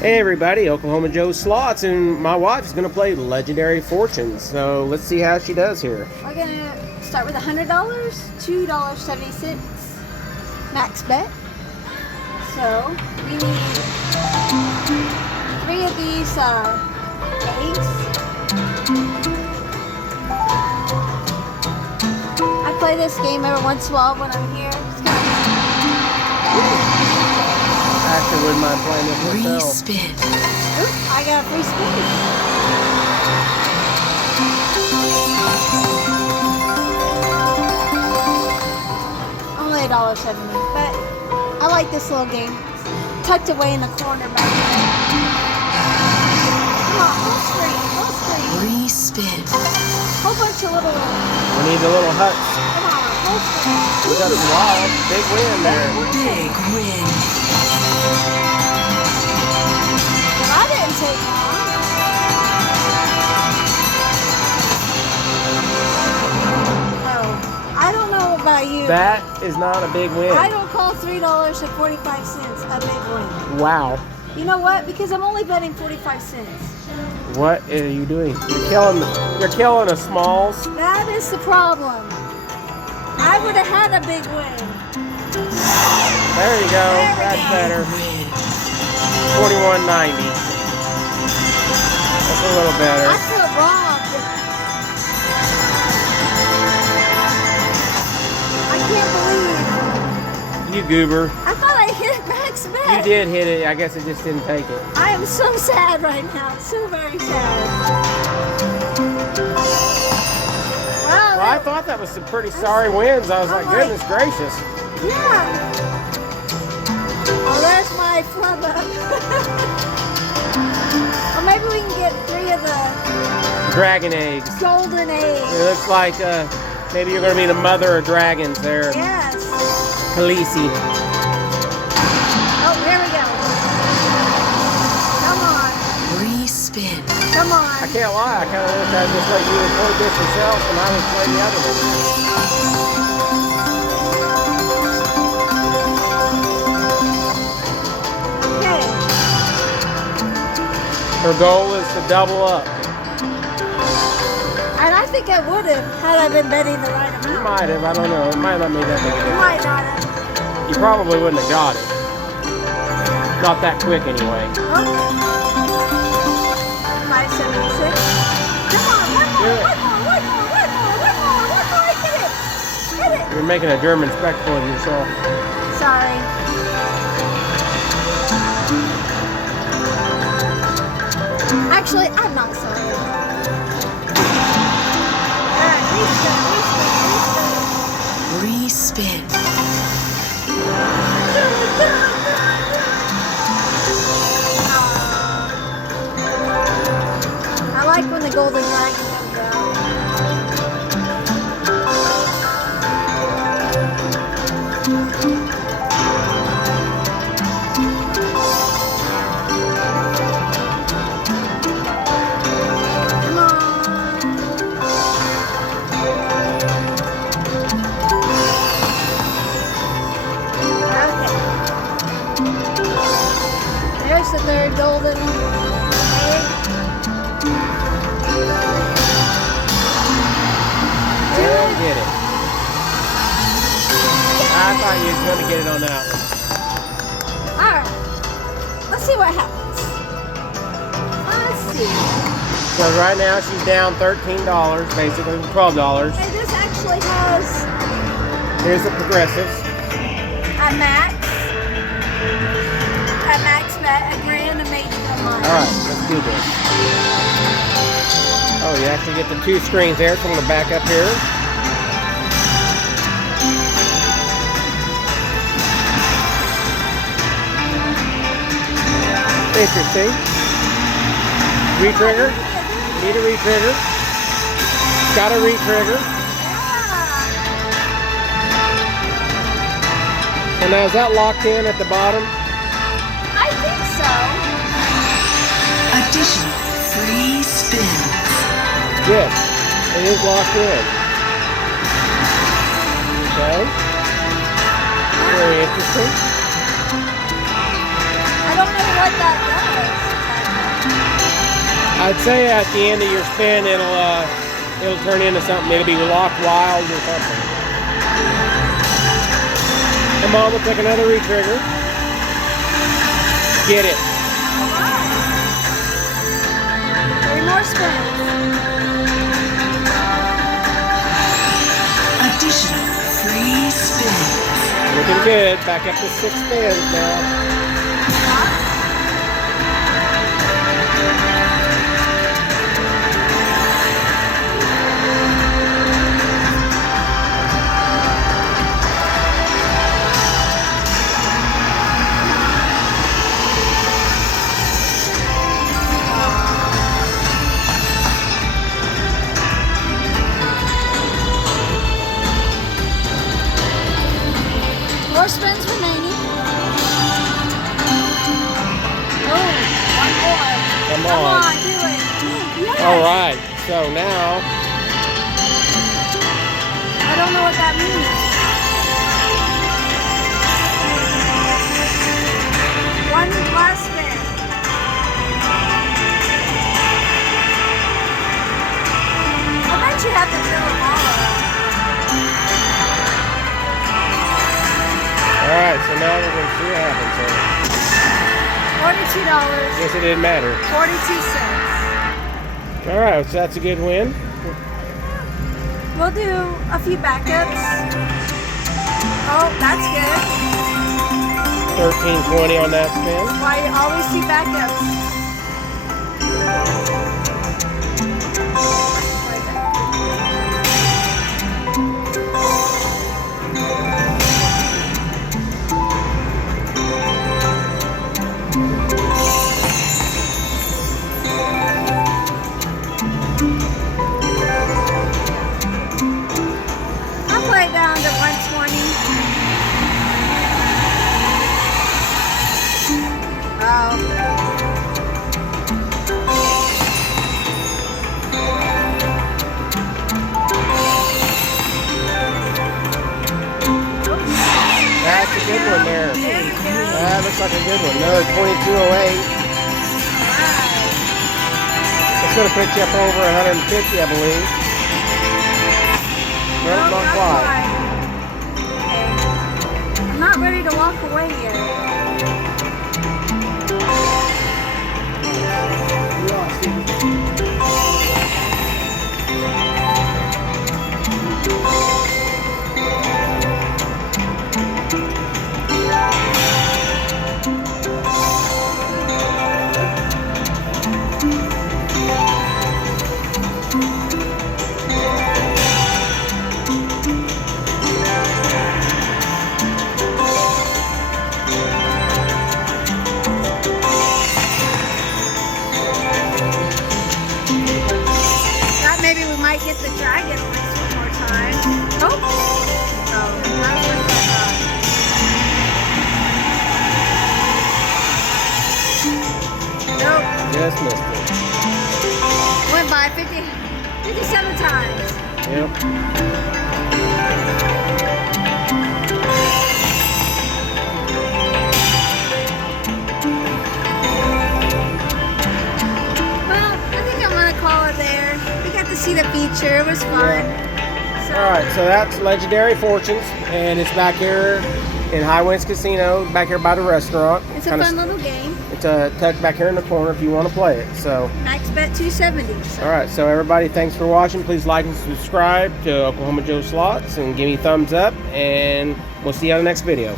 Hey everybody, Oklahoma Joe Slots, and my wife's going to play Legendary Fortunes. So let's see how she does here. We're going to start with $100, $2.76 max bet. So we need 3 of these eggs. I play this game every once in a while when I'm here. It's kind of I actually wouldn't mind playing this myself. Spin. Oop, I got a free spin. Only $1.70, but I like this little game. It's tucked away in the corner back there. Come on, full screen, full screen. Respin. Whole bunch of little. We need the little huts. Come on, full screen. We got some wild. Big win there. Big win. I didn't take long. Oh, I don't know about you. That is not a big win. I don't call $3.45 a big win. Wow. You know what? Because I'm only betting 45 cents. What are you doing? You're killing a smalls. That is the problem. I would have had a big win. There you go. There we That's go. better. 41.90. That's a little better. I feel robbed. I can't believe. You goober. I thought I hit max bet. You did hit it. I guess it just didn't take it. I am so sad right now. So very sad. Well, I thought that was some pretty sorry wins. I was like, goodness gracious. Yeah. Oh, there's my flub up. Or maybe we can get 3 of the Dragon eggs. golden eggs. It looks like maybe you're going to be the mother of dragons there. Yes. Khaleesi. Oh, here we go. Come on. Respin. Come on. I can't lie. I kind of wish I'd just let you record this yourself and I would play the other one. Okay. Her goal is to double up. And I think I would have had I been betting the right You amount. might have. I don't know. It might not be that big a You difference. might not have. You probably wouldn't have got it. Not that quick anyway. Oh. 576. Come on, one more, Do it. one more, one more, one more, one more, one more. Hit it. Hit it. You're making a German spectacle of yourself. Sorry. Actually, I'm not sorry. Alright, Respin. I like when the golden dragon comes out. Come on. Okay. There's the third golden egg. There, get it. I thought you were going to get it on that one. Alright. Let's see what happens. Let's see. So right now she's down $13, basically $12. Hey, this actually has Here's the progressives. a max bet, a grand, a major online. All right, let's do this. Oh, you actually get the 2 screens there, so I'm going to back up here. Interesting. Retrigger. Need a retrigger. Got a retrigger. Yeah. And now is that locked in at the bottom? I think so. Additional free spins. Yes, it is locked in. Okay. Very interesting. I don't know what that does. I'd say at the end of your spin, it'll turn into something. It'll be locked wild or something. Come on, we'll take another retrigger. Get it. Three more spins. Additional free spins. Looking good. Back up to 6 spins now. Four spins remaining. Oh, one more. Come Come on. on, do it. Yes. All right. So now, I don't know what that means. One last spin. I bet you have to fill them all up. all right. So now we're gonna see what happens here. $42. Guess it didn't matter. 42 cents. All right. So that's a good win. We'll do a few backups. Oh, that's good. 13.20 on that spin. Why you always see backups? I'll play it down to 120. Oh. That's a good one there. There we go. That looks like a good one. Another 22.08. It's going to put you up over 150, I believe. No, Nope, not quite. Okay. I'm not ready to walk away yet. Thought maybe we might get the dragon at least one more time. Oh. Oh, that was what I thought. Nope. Just missed it. Went by 57 times. Yep. Well, I think I'm gonna call it there. We got to see the feature. It was fun. So, All right, so that's Legendary Fortunes, and it's back here in High Winds Casino, back here by the restaurant. it's a Kinda fun little game. It's tucked back here in the corner if you want to play it. So, Max bet 270. So. all right, so everybody, thanks for watching. Please like and subscribe to Oklahoma Joe Slots and give me a thumbs up, and we'll see you on the next video.